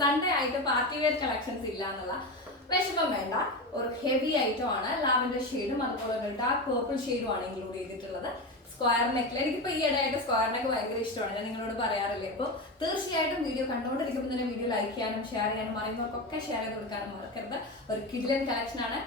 Sunday ആയിട്ട് party wear collections ഇല്ല എന്നുള്ള വിഷമം വേണ്ട. ഒരു ഹെവി ഐറ്റം ആണ്. ലാവൻഡർ ഷെയ്ഡും അതുപോലെ തന്നെ ഡാർക്ക് പേർപ്പിൾ ഷെയ്ഡും ആണ് ഇൻക്ലൂഡ് ചെയ്തിട്ടുള്ളത്. സ്ക്വയർ നെക്കിൽ എനിക്കിപ്പോ ഈ ഇടയായിട്ട് സ്ക്വയർ നെക്ക് ഭയങ്കര ഇഷ്ടമാണ്. ഞാൻ നിങ്ങളോട് പറയാറില്ലേ? അപ്പോൾ തീർച്ചയായിട്ടും വീഡിയോ കണ്ടുകൊണ്ടിരിക്കുമ്പോൾ തന്നെ വീഡിയോ ലൈക്ക് ചെയ്യാനും ഷെയർ ചെയ്യാനും അറിയുന്നവർക്കൊക്കെ ഷെയർ ചെയ്ത് കൊടുക്കാനും മറക്കരുത്. ഒരു കിഡിലൻ കളക്ഷൻ ആണ്.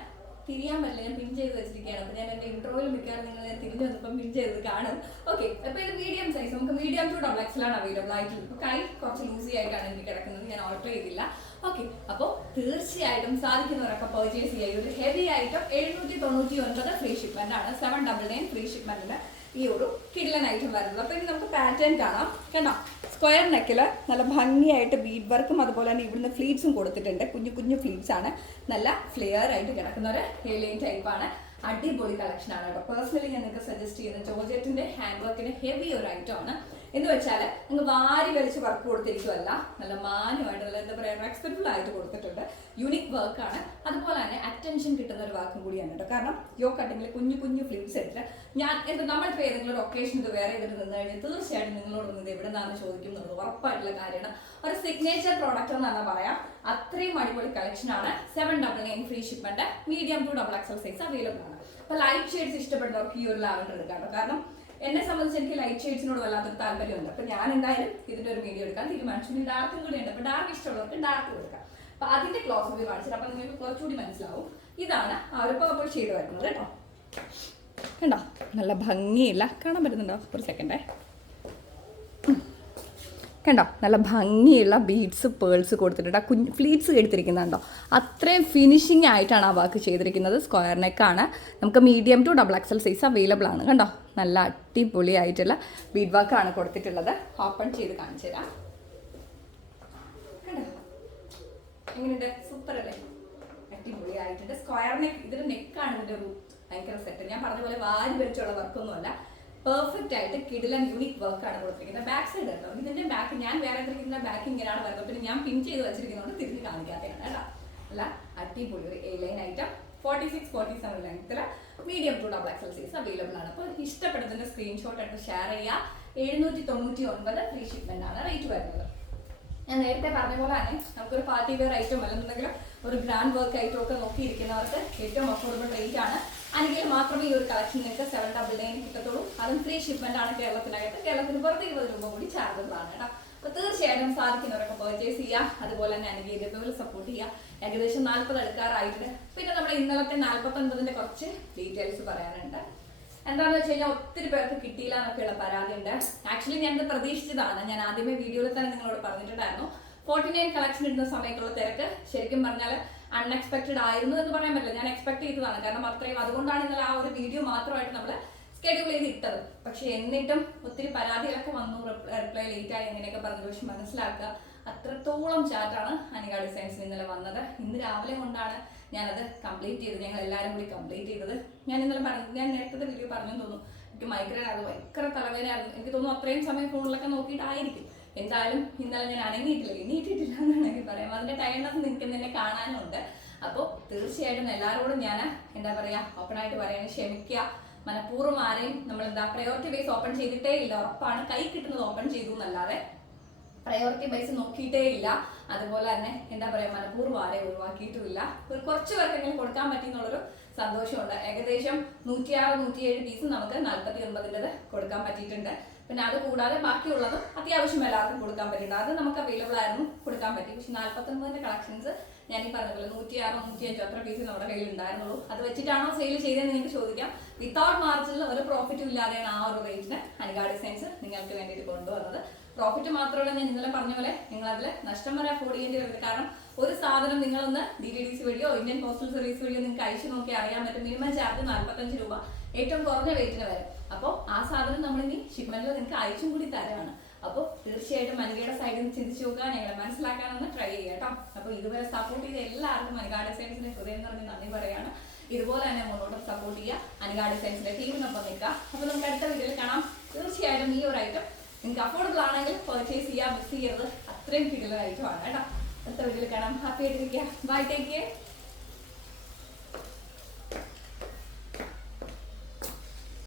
തിരിയാൻ പറ്റില്ല ഞാൻ പിൻ ചെയ്ത് വെച്ചിരിക്കുകയാണ്. അപ്പൊ ഞാൻ എന്റെ ഇൻട്രോയിൽ മിക്കാറും നിങ്ങൾ ഞാൻ തിരിഞ്ഞു വന്നപ്പോൾ പിൻ ചെയ്ത് കാണും. ഓക്കെ അപ്പൊ ഇത് മീഡിയം സൈസ് നമുക്ക് മീഡിയം ടു ഡബിൾ എക്സലാണ് അവൈലബിൾ ആയിട്ടുള്ളത്. കൈ കുറച്ച് ലൂസി ആയിട്ടാണ് എനിക്ക് കിടക്കുന്നത്. ഞാൻ ഓൾട്ടർ ചെയ്തില്ല. ഓക്കെ അപ്പോൾ തീർച്ചയായിട്ടും സാധിക്കുന്നവരൊക്കെ പർച്ചേസ് ചെയ്യുക. ഒരു ഹെവി ഐറ്റം എഴുന്നൂറ്റി തൊണ്ണൂറ്റി ഒൻപത് ഫ്രീ ഷിപ്മെന്റ് ആണ് സെവൻ ഡബിൾ നയൻ ഫ്രീ ഷിപ്മെന്റിന് ഈ ഒരു കിഡ്ലൻ ഐറ്റം വരുന്നത്. അപ്പോൾ ഇനി നമുക്ക് പാറ്റേൺ കാണാം. കണ്ടോ? സ്ക്വയർ നെക്കിൽ നല്ല ഭംഗിയായിട്ട് ബീഡ് വർക്കും അതുപോലെ തന്നെ ഇവിടുന്ന് ഫ്ലീറ്റ്സും കൊടുത്തിട്ടുണ്ട്. കുഞ്ഞു കുഞ്ഞു ഫ്ലീറ്റ്സ് ആണ്. നല്ല ഫ്ലെയർ ആയിട്ട് കിടക്കുന്ന ഒരു ഹെയിലൈൻ ടൈപ്പാണ് അടിപൊളി കളക്ഷനാണ് കേട്ടോ. പേഴ്സണലി ഞാൻ നിങ്ങൾക്ക് സജസ്റ്റ് ചെയ്യുന്ന ജോർജറ്റിന്റെ ഹാൻഡ് വർക്കിന് ഹെവി ഒരു ഐറ്റം ആണ്. എന്ന് വെച്ചാൽ നിങ്ങൾ വാരി വലിച്ച് വർക്ക് കൊടുത്തിരിക്കുമല്ല നല്ല മാന്യമായിട്ടുള്ള എന്താ പറയുക റെസ്പെക്ട്ഫുൾ ആയിട്ട് കൊടുത്തിട്ടുണ്ട്. യൂണിക് വർക്കാണ് അതുപോലെ തന്നെ അറ്റൻഷൻ കിട്ടുന്ന ഒരു വാക്കും കൂടിയാണ് കേട്ടോ. കാരണം യോ കട്ടിങ്ങിൽ കുഞ്ഞു കുഞ്ഞു ഫ്ലിപ്സ് എടുത്ത് ഞാൻ എന്താ നമ്മളിപ്പോൾ ഏതെങ്കിലും ഒരു ഒക്കേഷൻ ഇത് വേറെ ഇതിൽ നിന്ന് കഴിഞ്ഞാൽ തീർച്ചയായിട്ടും നിങ്ങളോട് നിന്ന് എവിടെ നിന്നാണ് ചോദിക്കുന്നത് ഉറപ്പായിട്ടുള്ള കാര്യമാണ്. ഒരു സിഗ്നേച്ചർ പ്രോഡക്റ്റ് എന്നാണ് പറയാം. അത്രയും അടിപൊളി കളക്ഷൻ ആണ്. Seven double nine free shipment medium to double XL size available ആണ്. അപ്പോൾ ലൈറ്റ് ഷെയ്ഡ്സ് ഇഷ്ടപ്പെടുന്നവർക്ക് ഈ ഒരു ലാവൻഡർ എടുക്കാം കാരണം എന്നെ സംബന്ധിച്ച് എനിക്ക് ലൈറ്റ് ഷെയ്ഡ്സിനോട് വല്ലാത്തൊരു താല്പര്യമുണ്ട്. അപ്പൊ ഞാൻ എന്തായാലും ഇതിന്റെ ഒരു വീഡിയോ എടുക്കാൻ തീരുമാനിച്ചു. ഇനി ഡാർക്കും കൂടി ഉണ്ട്. അപ്പൊ ഡാർക്ക് ഇഷ്ടമുള്ളവർക്ക് ഡാർക്ക് കൊടുക്കാം. അപ്പൊ അതിന്റെ ക്ലോസ് ഒക്കെ കാണിച്ചിട്ട് അപ്പൊ നിങ്ങൾക്ക് കുറച്ചുകൂടി മനസ്സിലാവും. ഇതാണ് ആ ഒരു പേർപ്പിൾ ഷെയ്ഡ് വരുന്നത് കേട്ടോ. കണ്ടോ? നല്ല ഭംഗിയില്ല കാണാൻ പറ്റുന്നുണ്ടോ? ഒരു സെക്കൻഡേ കണ്ടോ? നല്ല ഭംഗിയുള്ള ബീഡ്സ് പേൾസ് കൊടുത്തിട്ടുണ്ട്. ആ കുഞ്ഞ് ഫ്ലീറ്റ്സ് എടുത്തിരിക്കുന്നുണ്ടോ? അത്രയും ഫിനിഷിംഗ് ആയിട്ടാണ് ആ വർക്ക് ചെയ്തിരിക്കുന്നത്. സ്ക്വയർ നെക്കാണ് നമുക്ക് medium to double XL size available ആണ്. കണ്ടോ? നല്ല അടിപൊളി ആയിട്ടുള്ള ബീഡ് വർക്കാണ് കൊടുത്തിട്ടുള്ളത്. ഓപ്പൺ ചെയ്ത് കാണിച്ചു തരാം. എങ്ങനെയുണ്ട്? സൂപ്പർ അല്ലേ? അടിപൊളിയായിട്ടുണ്ട്. സ്ക്വയർ നെക്ക് ഇതിന്റെ നെക്കാണ് ഇതിന്റെ ഒരു ഭയങ്കര സെറ്റ് ഞാൻ പറഞ്ഞ പോലെ വാരി വലിച്ചുള്ള വർക്കൊന്നുമല്ല പെർഫെക്റ്റ് ആയിട്ട് കിടിലൻ യൂണിക് വർക്ക് ആണ് കൊടുത്തിരിക്കുന്നത്. ബാക്ക് സൈഡ് കേട്ടോ ഇതിന്റെ ബാക്ക് ഞാൻ വേറെ എടുത്തിരിക്കുന്ന ബാക്ക് ഇങ്ങനെയാണ് വരുന്നത്. പിന്നെ ഞാൻ പിൻ ചെയ്ത് വെച്ചിരിക്കുന്നതുകൊണ്ട് തിരിഞ്ഞ് കാണിക്കാത്തതാണ് കേട്ടോ. അല്ല അടിപൊളി ഒരു A line item forty six forty seven ലെങ്ത്തിൽ medium to double XL size available ആണ്. അപ്പോൾ ഇഷ്ടപ്പെടുന്നതിന്റെ സ്ക്രീൻഷോട്ട് ആയിട്ട് ഷെയർ ചെയ്യുക. എഴുന്നൂറ്റി തൊണ്ണൂറ്റി ഒൻപത് ഫ്രീ ഷിപ്മെന്റ് ആണ് റേറ്റ് വരുന്നത്. ഞാൻ നേരത്തെ പറഞ്ഞ പോലെ തന്നെ നമുക്കൊരു പാർട്ടി വെയർ ഐറ്റം അല്ലെന്നുണ്ടെങ്കിലും ഒരു ഗ്രാൻഡ് വർക്ക് ഐറ്റം ഒക്കെ നോക്കിയിരിക്കുന്നവർക്ക് ഏറ്റവും അഫോർഡബിൾ റേറ്റ് ആണ്. അല്ലെങ്കിൽ മാത്രമേ ഈ ഒരു കളക്ഷൻ നിങ്ങൾക്ക് സെവൻ ഡബിൾ നയൻ കിട്ടത്തുള്ളൂ. അതും ഫ്രീ ഷിപ്മെന്റ് ആണ് കേരളത്തിനകത്ത്. കേരളത്തിന് പുറത്ത് ഇരുപത് രൂപ കൂടി ചാർജബിൾ ആണ് കേട്ടോ. അപ്പൊ തീർച്ചയായിട്ടും സാധിക്കുന്നവരൊക്കെ പർച്ചേസ് ചെയ്യുക. അതുപോലെ തന്നെ അനുഗീതത്തിൽ സപ്പോർട്ട് ചെയ്യുക. ഏകദേശം നാൽപ്പത് എടുക്കാറായിട്ടുണ്ട് പിന്നെ നമ്മുടെ ഇന്നലത്തെ നാൽപ്പത്തൊൻപതിന്റെ കുറച്ച് ഡീറ്റെയിൽസ് പറയാനുണ്ട്. എന്താണെന്ന് വെച്ച് കഴിഞ്ഞാൽ ഒത്തിരി പേർക്ക് കിട്ടിയില്ല എന്നൊക്കെയുള്ള പരാതി ഉണ്ട് ആക്ച്വലി ഞാനത് പ്രതീക്ഷിച്ചതാണ്. ഞാൻ ആദ്യമേ വീഡിയോയിൽ തന്നെ നിങ്ങളോട് പറഞ്ഞിട്ടുണ്ടായിരുന്നു. ഫോർട്ടി നയൻ കളക്ഷൻ ഇടുന്ന സമയത്തുള്ള തിരക്ക് ശരിക്കും പറഞ്ഞാൽ അൺഎക്സ്പെക്റ്റഡ് ആയിരുന്നു എന്ന് പറയാൻ പറ്റില്ല. ഞാൻ എക്സ്പെക്ട് ചെയ്തതാണ്. കാരണം അത്രയും അതുകൊണ്ടാണ് ഇന്നലെ ആ ഒരു വീഡിയോ മാത്രമായിട്ട് നമ്മൾ സ്കെഡ്യൂൾ ചെയ്ത് ഇട്ടത്. പക്ഷെ എന്നിട്ടും ഒത്തിരി പരാതികളൊക്കെ വന്നു. റിപ്ലൈ ലേറ്റ് ആയി അങ്ങനെയൊക്കെ പറഞ്ഞു പക്ഷെ മനസ്സിലാക്കുക അത്രത്തോളം ചാറ്റാണ് അനിക ഡിസൈൻസിൽ ഇന്നലെ വന്നത്. ഇന്ന് രാവിലെ കൊണ്ടാണ് ഞാനത് കംപ്ലീറ്റ് ചെയ്തത്. ഞങ്ങൾ എല്ലാവരും കൂടി കംപ്ലീറ്റ് ചെയ്തത്. ഞാൻ ഇന്നലെ പറഞ്ഞു ഞാൻ നേരത്തെ വീഡിയോ പറഞ്ഞു തോന്നുന്നു. എനിക്ക് മൈഗ്രൈൻ ആയിരുന്നു ഭയങ്കര തലവേദനയായിരുന്നു. എനിക്ക് തോന്നുന്നു അത്രയും സമയം ഫോണിലൊക്കെ നോക്കിയിട്ടായിരിക്കും. എന്തായാലും ഇന്നലെ ഞാൻ അനങ്ങിയിട്ടില്ല. എണീറ്റിട്ടില്ല എന്നാണ് എനിക്ക് പറയാം അതിന്റെ ടൈംനെസ് നിൽക്കുന്നതിനെ കാണാനുണ്ട്. അപ്പോൾ തീർച്ചയായിട്ടും എല്ലാവരോടും ഞാൻ എന്താ പറയാ ഓപ്പൺ ആയിട്ട് പറയാൻ ക്ഷമിക്കുക മനഃപൂർവം ആരെയും നമ്മൾ എന്താ പ്രയോറിറ്റി ബേസ് ഓപ്പൺ ചെയ്തിട്ടേ ഇല്ല. ഉറപ്പാണ് കൈ കിട്ടുന്നത് ഓപ്പൺ ചെയ്തു എന്നല്ലാതെ പ്രയോറിറ്റി ബേസ് നോക്കിയിട്ടേ ഇല്ല. അതുപോലെ തന്നെ എന്താ പറയാ മനഃപൂർവം ആരെയും ഒഴിവാക്കിയിട്ടുമില്ല. ഒരു കുറച്ച് പേർക്കെങ്കിലും കൊടുക്കാൻ പറ്റി എന്നുള്ളൊരു സന്തോഷമുണ്ട്. ഏകദേശം നൂറ്റിയാറ് നൂറ്റിയേഴ് പീസ് നമുക്ക് നാൽപ്പത്തി ഒൻപതിന്റെത് കൊടുക്കാൻ പറ്റിയിട്ടുണ്ട്. പിന്നെ അത് കൂടാതെ ബാക്കിയുള്ളത് അത്യാവശ്യം എല്ലാവർക്കും കൊടുക്കാൻ പറ്റില്ല അത് നമുക്ക് അവൈലബിൾ ആയിരുന്നു കൊടുക്കാൻ പറ്റി. പക്ഷെ നാൽപ്പത്തൊൻപതിന്റെ കളക്ഷൻസ് ഞാൻ ഈ പറഞ്ഞ പോലെ നൂറ്റി അഞ്ചോ അത്ര പീസ് നമ്മുടെ കയ്യിൽ ഉണ്ടായിരുന്നുള്ളൂ. അത് വെച്ചിട്ടാണോ സെയിൽ ചെയ്തതെന്ന് നിങ്ങൾക്ക് ചോദിക്കാം. വിത്തൗട്ട് മാർജിനിൽ ഒരു പ്രോഫിറ്റും ഇല്ലാതെയാണ് ആ ഒരു റേറ്റിന് അനുഗാ ഡിസൈൻസ് നിങ്ങൾക്ക് വേണ്ടിയിട്ട് കൊണ്ടുവന്നത്. പ്രോഫിറ്റ് മാത്രമല്ല ഞാൻ ഇന്നലെ പറഞ്ഞ പോലെ നിങ്ങൾ അതിൽ നഷ്ടം വരെ അഫോർഡ് ചെയ്യേണ്ടി വരുന്നത് കാരണം ഒരു സാധനം നിങ്ങളൊന്ന് ഡി ടി ഡി സി വഴിയോ ഇന്ത്യൻ പോസ്റ്റൽ സർവീസ് വഴിയോ നിങ്ങൾക്ക് അയച്ചു നോക്കി അറിയാൻ പറ്റും. മിനിമം ചാർജ് നാൽപ്പത്തഞ്ച് രൂപ. ഏറ്റവും കുറഞ്ഞ റേറ്റിന് വരെ. അപ്പോൾ ആ സാധനം നമ്മൾ ഇനി ഷിപ്മെന്റിൽ നിങ്ങൾക്ക് അയച്ചും കൂടി തരാണ്. അപ്പോൾ തീർച്ചയായിട്ടും മനികയുടെ സൈഡിൽ നിന്ന് ചിന്തിച്ചു നോക്കുക ഞങ്ങളെ മനസ്സിലാക്കാനൊന്ന് ട്രൈ ചെയ്യുക കേട്ടോ. അപ്പോൾ ഇതുവരെ സപ്പോർട്ട് ചെയ്ത എല്ലാവർക്കും മനുകാട് സയൻസിന്റെ ഹൃദയം നിറഞ്ഞ് നന്ദി പറയാണ്. ഇതുപോലെ തന്നെ മുന്നോട്ട് സപ്പോർട്ട് ചെയ്യുക അനുകാട് സയൻസിന്റെ ടീമിനൊപ്പം നിൽക്കുക. അപ്പോൾ നമുക്ക് അടുത്ത വീഡിയോയിൽ കാണാം. തീർച്ചയായിട്ടും ഈ ഒരു ഐറ്റം നിങ്ങൾക്ക് അഫോർഡബിൾ ആണെങ്കിൽ പർച്ചേസ് ചെയ്യാം മിസ് ചെയ്യരുത്. അത്രയും കിട്ടുന്ന ഐറ്റം ആണ് കേട്ടോ. അടുത്ത വീഡിയോയിൽ കാണാം. ഹാപ്പി ആയിട്ടിരിക്കുക. Bye take care